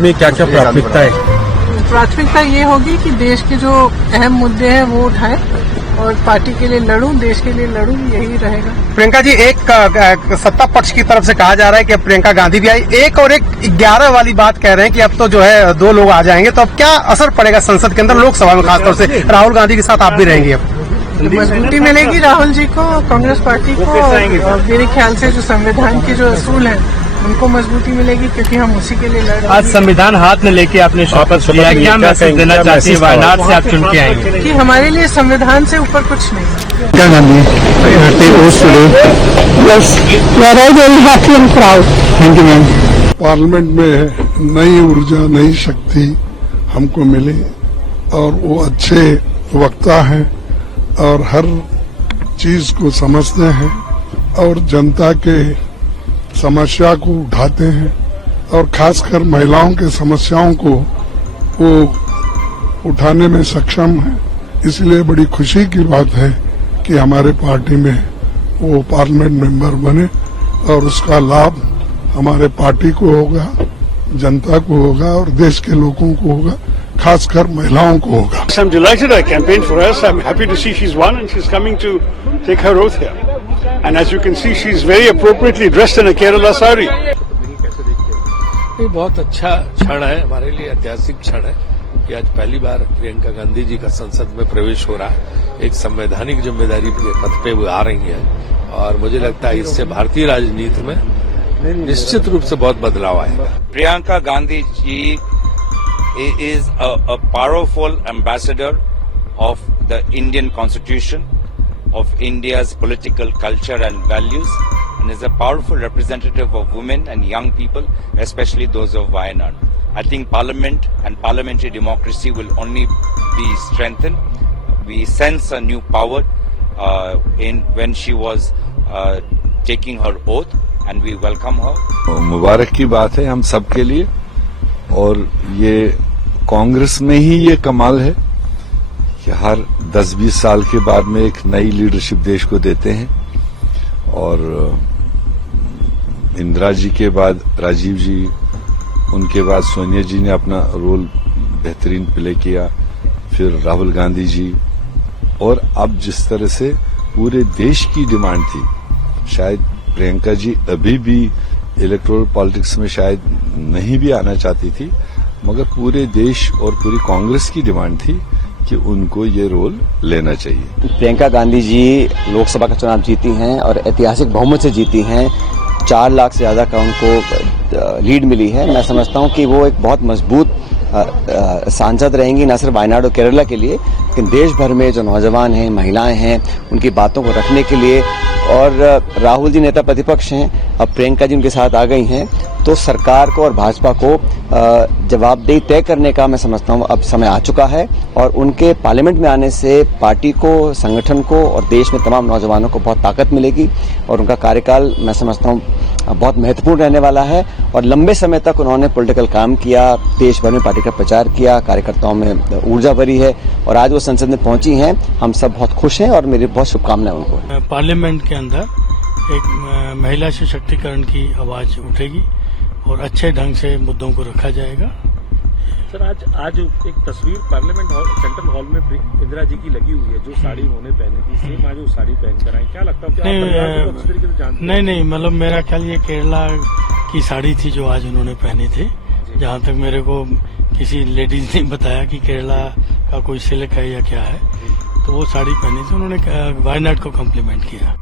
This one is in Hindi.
में क्या क्या प्राथमिकता है? प्राथमिकता ये होगी कि देश के जो अहम मुद्दे हैं वो उठाएं और पार्टी के लिए लड़ूं, देश के लिए लड़ूं, यही रहेगा। प्रियंका जी, एक सत्ता पक्ष की तरफ से कहा जा रहा है कि प्रियंका गांधी भी आई, एक 11 वाली बात कह रहे हैं कि अब तो जो है 2 लोग आ जाएंगे, तो अब क्या असर पड़ेगा संसद के अंदर, लोकसभा में खासतौर से राहुल गांधी के साथ आप भी रहेंगे? अब मजबूती मिलेगी राहुल जी को, कांग्रेस पार्टी को, और मेरे ख्याल से जो संविधान के जो असूल हैं उनको मजबूती मिलेगी, क्योंकि हम उसी के लिए लड़ रहे हैं। आज संविधान हाथ में लेके आपने शपथ लिया, क्या मैसेज देना चाहती है? वायनाड से आप चुन के आएंगे कि हमारे लिए संविधान से ऊपर कुछ नहीं। क्या Gandhi thank you ma'am. Parliament में नई ऊर्जा, नई शक्ति हमको मिली और वो अच्छे वक्ता हैं और हर चीज को समझते हैं और जनता के समस्या को उठाते हैं और खासकर महिलाओं के समस्याओं को वो उठाने में सक्षम है। इसलिए बड़ी खुशी की बात है कि हमारे पार्टी में वो पार्लियामेंट मेंबर बने और उसका लाभ हमारे पार्टी को होगा, जनता को होगा और देश के लोगों को होगा, खासकर महिलाओं को होगा। I'm delighted I campaigned for her. I'm happy to see she's won and she's coming to take her oath here. And as you can see, she's very appropriately dressed in a Kerala sari. ये बहुत अच्छा क्षण है, हमारे लिए ऐतिहासिक क्षण है कि आज पहली बार प्रियंका गांधी जी का संसद में प्रवेश हो रहा है। एक संवैधानिक जिम्मेदारी के पद पे वो आ रही हैं और मुझे लगता है इससे भारतीय राजनीति में निश्चित रूप से बहुत बदलाव आएगा। Priyanka Gandhi ji is a powerful ambassador of the Indian Constitution, of India's political culture and values, and is a powerful representative of women and young people, especially those of Wayanad. I think Parliament and parliamentary democracy will only be strengthened. We sense a new power when she was taking her oath, and we welcome her. मुबारक की बात है हम सब के लिए, और ये कांग्रेस में ही ये कमाल है कि हर 10-20 साल के बाद में एक नई लीडरशिप देश को देते हैं। और इंदिरा जी के बाद राजीव जी, उनके बाद सोनिया जी ने अपना रोल बेहतरीन प्ले किया, फिर राहुल गांधी जी, और अब जिस तरह से पूरे देश की डिमांड थी, शायद प्रियंका जी अभी भी इलेक्टोरल पॉलिटिक्स में शायद नहीं भी आना चाहती थी, मगर पूरे देश और पूरी कांग्रेस की डिमांड थी कि उनको ये रोल लेना चाहिए। प्रियंका गांधी जी लोकसभा का चुनाव जीती हैं और ऐतिहासिक बहुमत से जीती हैं। 4 लाख से ज्यादा का उनको लीड मिली है। मैं समझता हूं कि वो एक बहुत मजबूत सांसद रहेंगी, न सिर्फ वायनाड और केरला के लिए, लेकिन देश भर में जो नौजवान हैं, महिलाएं हैं, उनकी बातों को रखने के लिए। और राहुल जी नेता प्रतिपक्ष हैं, अब प्रियंका जी उनके साथ आ गई हैं, तो सरकार को और भाजपा को जवाबदेही तय करने का मैं समझता हूं अब समय आ चुका है। और उनके पार्लियामेंट में आने से पार्टी को, संगठन को और देश में तमाम नौजवानों को बहुत ताकत मिलेगी और उनका कार्यकाल मैं समझता हूं बहुत महत्वपूर्ण रहने वाला है। और लंबे समय तक उन्होंने पॉलिटिकल काम किया, देश भर में पार्टी का प्रचार किया, कार्यकर्ताओं में ऊर्जा भरी है और आज वो संसद में पहुंची हैं। हम सब बहुत खुश हैं और मेरी बहुत शुभकामनाएं उनको। पार्लियामेंट के अंदर एक महिला सशक्तिकरण की आवाज उठेगी और अच्छे ढंग से मुद्दों को रखा जाएगा। सर, आज एक तस्वीर पार्लियामेंट हॉल, सेंट्रल हॉल में इंदिरा जी की लगी हुई है, जो साड़ी उन्होंने पहनी थी, सेम आज वो साड़ी पहनकर आई। क्या लगता है कि आप परिवार को इस तरीके से जानते हैं? नहीं, मतलब मेरा ख्याल ये केरला की साड़ी थी जो आज उन्होंने पहनी थी। जहाँ तक मेरे को किसी लेडीज ने बताया कि केरला का कोई सिल्क है या क्या है, तो वो साड़ी पहनी थी। उन्होंने वायनाड को कॉम्प्लीमेंट किया।